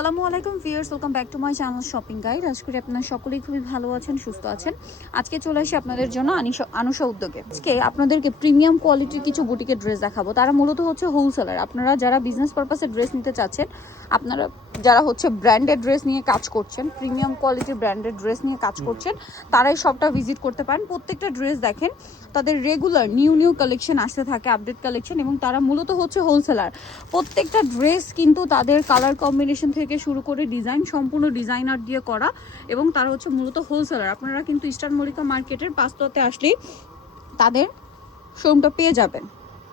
আসসালামু আলাইকুম viewers, welcome back to my channel shopping guide. আশা করি আপনারা সকলেই খুবই ভালো আছেন, সুস্থ আছেন। আজকে চলে আসি আপনাদের জন্য আনুষা উদ্যোগে। আজকে আপনাদেরকে প্রিমিয়াম কোয়ালিটির কিছু বুটিকের ড্রেস দেখাবো। তারা মূলত হচ্ছে হোলসেলার। আপনারা যারা বিজনেস পারপাসে ড্রেস নিতে চাচ্ছেন, আপনারা যারা হচ্ছে ব্র্যান্ডেড ড্রেস নিয়ে কাজ করছেন, প্রিমিয়াম কোয়ালিটির ব্র্যান্ডেড ড্রেস নিয়ে কাজ করছেন, তারাই সবটা ভিজিট করতে পারেন। প্রত্যেকটা ড্রেস দেখেন তাদের রেগুলার নিউ কালেকশন আসতে থাকে, আপডেট কালেকশন, এবং তারা মূলত হচ্ছে হোলসেলার। প্রত্যেকটা ড্রেস কিন্তু তাদের কালার কম্বিনেশন থেকে শুরু করে ডিজাইন সম্পূর্ণ ডিজাইনার দিয়ে করা, এবং তারা হচ্ছে মূলত হোলসেলার। আপনারা কিন্তু ইস্টার্ন মল্লিকা মার্কেটের 5 আসলেই তাদের শোরুমটা পেয়ে যাবেন।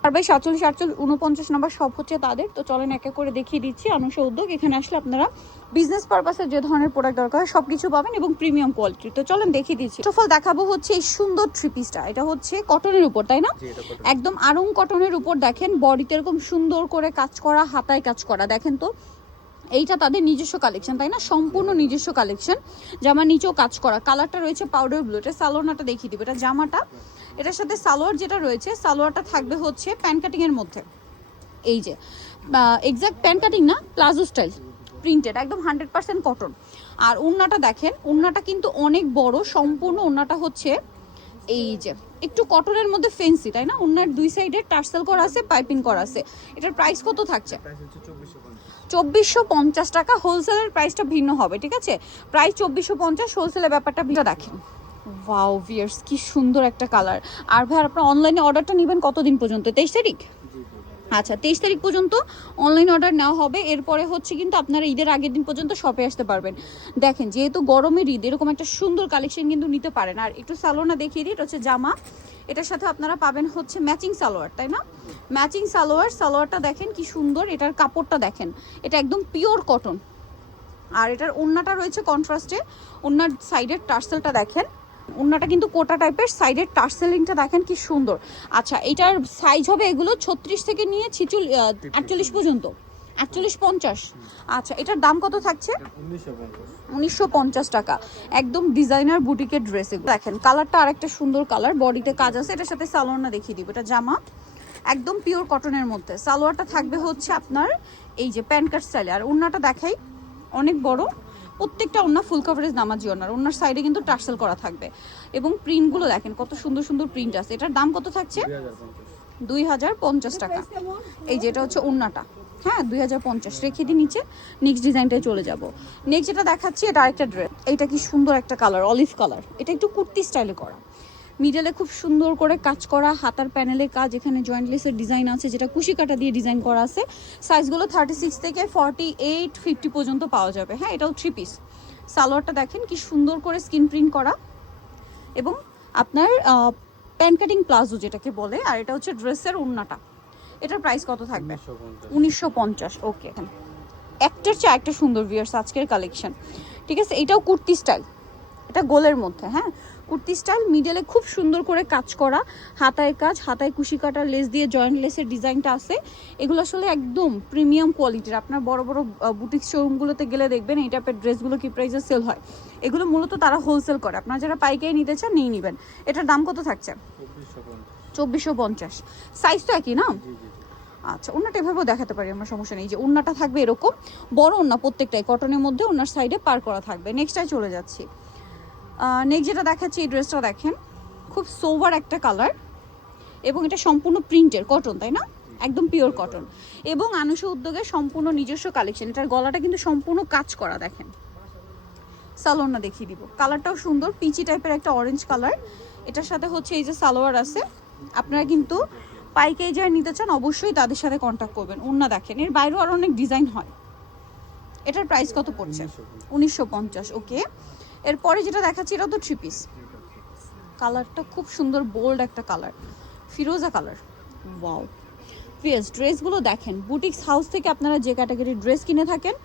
4/47 নম্বর সব হচ্ছে তাদের। তো চলেন এক এক করে দেখিয়ে দিচ্ছি আনুষা উদ্যোগ। এখানে আসলে আপনারা বিজনেস পারপাসে যে ধরনের প্রোডাক্ট দরকার সব কিছু পাবেন এবং প্রিমিয়াম কোয়ালিটি। তো চলেন দেখিয়ে দিচ্ছি। ফার্স্ট অফ অল দেখাবো হচ্ছে এই সুন্দর থ্রি পিসটা। এটা হচ্ছে কটনের উপর, তাই না? একদম আরং কটনের উপর। দেখেন বডিতে এরকম সুন্দর করে কাজ করা, হাতায় কাজ করা। দেখেন তো এইটা তাদের নিজস্ব কালেকশন, তাই না? সম্পূর্ণ নিজস্ব কালেকশন। জামার নিচেও কাজ করা। কালারটা রয়েছে পাউডার ব্লু। এটা সালোয়ারটা দেখিয়ে দিব। এটা জামাটা, এটার সাথে সালোয়ার যেটা রয়েছে, সালোয়ারটা থাকবে হচ্ছে প্যান কাটিং এর মধ্যে। এই যে এক্সাক্ট প্যান কাটিং না, প্লাজো স্টাইল প্রিন্টেড, একদম 100% কটন। আর ওড়নাটা দেখেন, ওড়নাটা কিন্তু অনেক বড়। সম্পূর্ণ ওড়নাটা হচ্ছে এই যে একটু কটনের মধ্যে ফেন্সি, তাই না? ওড়নার দুই সাইডে টার্সেল করা আছে, পাইপিং করা আছে। এটার প্রাইস কত থাকছে? 2450 টাকা। হোলসেলের প্রাইসটা ভিন্ন হবে, ঠিক আছে? প্রাইস 2450, হোলসেলের ব্যাপারটা ভিন্ন। দেখেন ওয়াও ভিউয়ার্স, কি সুন্দর একটা কালার। আর ভাই আপনারা অনলাইনে অর্ডারটা নেবেন কতদিন পর্যন্ত? 23 তারিখ? আচ্ছা, 23 তারিখ পর্যন্ত অনলাইন অর্ডার নেওয়া হবে। এরপরে হচ্ছে কিন্তু আপনারা ঈদের আগের দিন পর্যন্ত শপে আসতে পারবেন। দেখেন যেহেতু গরমের ঈদ, এরকম একটা সুন্দর কালেকশন কিন্তু নিতে পারেন। আর একটু সালোয়ারটা দেখিয়ে দিই। এটা হচ্ছে জামা, এটার সাথে আপনারা পাবেন হচ্ছে ম্যাচিং সালোয়ার, তাই না? ম্যাচিং সালোয়ার। সালোয়ারটা দেখেন কি সুন্দর। এটার কাপড়টা দেখেন, এটা একদম পিওর কটন। আর এটার ওড়নাটা রয়েছে কন্ট্রাস্টে। ওড়নার সাইডের টার্সেলটা দেখেন, ওড়নাটা কিন্তু কোটা টাইপের, সাইডের টার্সেলিংটা দেখেন কি সুন্দর। আচ্ছা, এটার সাইজ হবে এগুলো 36 থেকে নিয়ে 48 পর্যন্ত। 48-50। আচ্ছা, এটার দাম কত থাকছে? 1950 টাকা। একদম ডিজাইনার বুটিকের ড্রেস। এগুলো দেখেন কালারটা আরেকটা সুন্দর কালার, বডিতে কাজ আছে। এটার সাথে সালোয়ারটা দেখিয়ে দিব। এটা জামা একদম পিওর কটনের মধ্যে। সালোয়ারটা থাকবে হচ্ছে আপনার এই যে প্যান্ট কাট স্টাইলে। আর ওড়নাটা দেখাই, অনেক বড়। প্রত্যেকটা ওড়না ফুল কভারেজ নামাজি ওড়নার। ওড়নার সাইডে কিন্তু টার্সেল করা থাকবে, এবং প্রিন্টগুলো দেখেন কত সুন্দর সুন্দর প্রিন্ট আছে। এটার দাম কত থাকছে? 2050 টাকা। এই যেটা হচ্ছে ওড়নাটা, হ্যাঁ 2050। রেখে দিই নিচে, নেক্সট ডিজাইনটায় চলে যাব। নেক্সট যেটা দেখাচ্ছি, এটা আরেকটা ড্রেস। এইটা কি সুন্দর একটা কালার, অলিভ কালার। এটা একটু কুর্তি স্টাইলে করা, মিডলে খুব সুন্দর করে কাজ করা, হাতার প্যানেলে কাজ। এখানে জয়েন্ট লেসের ডিজাইন আছে, যেটা কুশি কাটা দিয়ে ডিজাইন করা আছে। সাইজগুলো 36 থেকে 48-50 পর্যন্ত পাওয়া যাবে। হ্যাঁ, এটাও থ্রি পিস। সালোয়ারটা দেখেন কি সুন্দর করে স্কিন প্রিন্ট করা, এবং আপনার প্যান্ট কাটিং প্লাজো যেটাকে বলে। আর এটা হচ্ছে ড্রেসের ওড়নাটা। এটার প্রাইস কত থাকবে? 1950। ওকে, একটার চেয়ে একটা সুন্দর ভিউয়ার্স আজকের কালেকশন, ঠিক আছে? এটাও কুর্তি স্টাইল, এটা গোলের মধ্যে। হ্যাঁ, কুর্তি স্টাইল, মিডলে খুব সুন্দর করে কাজ করা, হাতায় কাজ, হাতায় কুশি কাটার লেস দিয়ে জয়েন্ট লেসের ডিজাইনটা আছে। এগুলো আসলে একদম প্রিমিয়াম কোয়ালিটির। আপনার বড় বড় বুটিক শোরুমগুলোতে গেলে দেখবেন এই টাইপের ড্রেসগুলো কি প্রাইসে সেল হয়। এগুলো মূলত তারা হোলসেল করে। আপনারা যারা পাইকারি নিতে চান নিয়ে নেবেন। এটার দাম কত থাকছে? 2450। সাইজ তো একই না? আচ্ছা, ওড়নাটা এভাবেও দেখাতে পারি আমরা, সমস্যা নেই। যে ওড়নাটা থাকবে এরকম বড় ওড়না, প্রত্যেকটাই কটনের মধ্যে, ওড়নার সাইডে পার করা থাকবে। নেক্সটটায় চলে যাচ্ছি। নেক্সট যেটা দেখাচ্ছি, এই ড্রেসটা দেখেন, খুব সোভার একটা কালার, এবং এটা সম্পূর্ণ প্রিন্টের কটন, তাই না? একদম পিওর কটন, এবং আনুষা উদ্যোগের সম্পূর্ণ নিজস্ব কালেকশন। এটার গলাটা কিন্তু সম্পূর্ণ কাজ করা। দেখেন সালোয়ারটা দেখিয়ে দিব। কালারটাও সুন্দর, পিচি টাইপের একটা অরেঞ্জ কালার। এটার সাথে হচ্ছে এই যে সালোয়ার আছে। আপনারা কিন্তু পাইকারি যারা নিতে চান অবশ্যই তাদের সাথে কন্ট্যাক্ট করবেন। ওড়না দেখেন, এর বাইরেও আরও অনেক ডিজাইন হয়। এটার প্রাইস কত পড়ছে? 1950। ওকে, এরপরে যেটা দেখাচ্ছি, এটা তো থ্রি পিস। কালারটা খুব সুন্দর, বোল্ড একটা কালার, ফিরোজা কালার। ওয়াও ফিয়াস, ড্রেসগুলো দেখেন। বুটিক্স হাউস থেকে আপনারা যে ক্যাটাগরির ড্রেস কিনে থাকেন,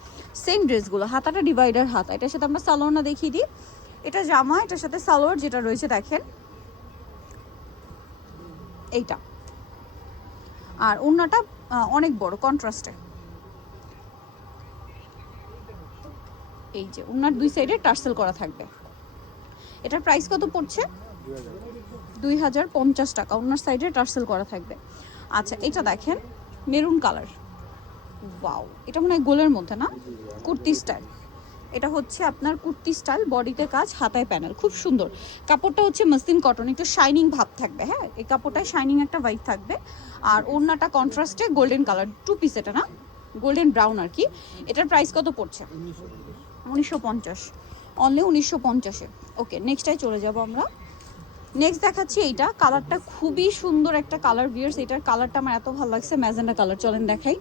সেম ড্রেসগুলো। হাতাটা ডিভাইডার হাতা। এটার সাথে আমরা সালোয়ারটা দেখিয়ে দিই। এটা জামা, এটার সাথে সালোয়ার যেটা রয়েছে দেখেন এইটা। আর ওড়নাটা অনেক বড়, কন্ট্রাস্টে। এই যে ওড়নার দুই সাইডে টার্সেল করা থাকবে। এটার প্রাইস কত পড়ছে? 2050 টাকা। ওড়নার সাইডে টার্সেল করা থাকবে। আচ্ছা, এটা দেখেন মেরুন কালার, ওয়াও, এটা মনে হয় গোলের মধ্যে না, কুর্তি স্টাইল। এটা হচ্ছে আপনার কুর্তি স্টাইল, বডিতে কাজ, হাতায় প্যানেল, খুব সুন্দর। কাপড়টা হচ্ছে মসলিন কটন, একটু শাইনিং ভাব থাকবে। হ্যাঁ, এই কাপড়টায় শাইনিং একটা ভাইব থাকবে। আর ওড়নাটা কন্ট্রাস্টে গোল্ডেন কালার, 2 পিস এটা না, গোল্ডেন ব্রাউন আর কি। এটার প্রাইস কত পড়ছে? 1950, অনলি 1950-এ। ওকে, নেক্সটটাই চলে যাব আমরা। নেক্সট দেখাচ্ছি এইটা, কালারটা খুবই সুন্দর একটা কালার ভিউয়ার্স। এটার কালারটা আমার এত ভালো লাগছে, ম্যাজেন্ডা কালার। চলেন দেখাই।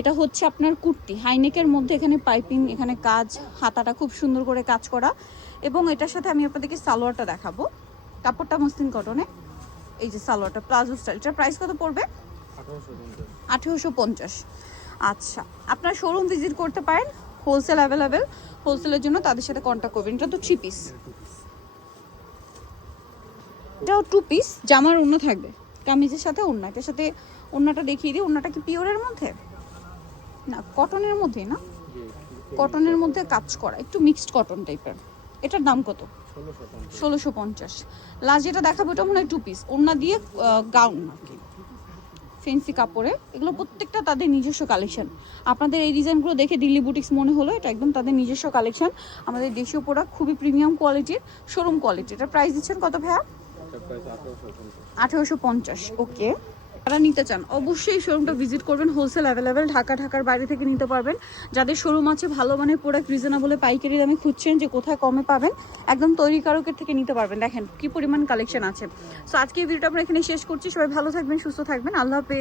এটা হচ্ছে আপনার কুর্তি, হাইনেকের মধ্যে এখানে পাইপিং, এখানে কাজ, হাতাটা খুব সুন্দর করে কাজ করা। এবং এটার সাথে আমি আপনাদেরকে সালোয়ারটা দেখাবো। কাপড়টা মসলিন কটনে, এই যে সালোয়ারটা প্লাজো স্টাইল। এটার প্রাইস কত পড়বে? 1850। আচ্ছা, আপনার শোরুম ভিজিট করতে পারেন, হোলসেল অ্যাভেলেবেল। হোলসেলের জন্য তাদের সাথে কন্ট্যাক্ট করবেন। এটা তো 3 পিস, এটাও 2 পিস। জামার ওড়না থাকবে, কামিজের সাথে ওড়না। এটার সাথে ওড়নাটা দেখিয়ে দিই। ওড়নাটা কি পিওরের মধ্যে না, কটনের মধ্যে না, কটনের মধ্যে কাজ করা, একটু মিক্সড কটন টাইপের। এটার দাম কত? 1650। লাস্ট যেটা দেখাবো এটা মনে হয় 2 পিস, ওড়না দিয়ে গাউন আর কি, ফেন্সি কাপড়ে। এগুলো প্রত্যেকটা তাদের নিজস্ব কালেকশন। আপনাদের এই ডিজাইনগুলো দেখে দিল্লি বুটিক্স মনে হলো, এটা একদম তাদের নিজস্ব কালেকশন। আমাদের দেশীয় প্রোডাক্ট, খুবই প্রিমিয়াম কোয়ালিটির, শোরুম কোয়ালিটি। এটার প্রাইস দিচ্ছেন কত ভাইয়া? 1850। ওকে, যারা নিতে চান অবশ্যই শোরুমটা ভিজিট করবেন। হোলসেল অ্যাভেলেবেল, ঢাকার বাইরে থেকে নিতে পারবেন। যাদের শোরুম আছে, ভালো মানের প্রোডাক্ট রিজনেবলে পাইকারি দামে খুঁজছেন যে কোথায় কমে পাবেন, একদম তৈরিকারকের থেকে নিতে পারবেন। দেখেন কি পরিমাণ কালেকশন আছে। সো আজকে এই ভিডিওটা আমরা এখানে শেষ করছি। সবাই ভালো থাকবেন, সুস্থ থাকবেন, আল্লাহ হাফেজ।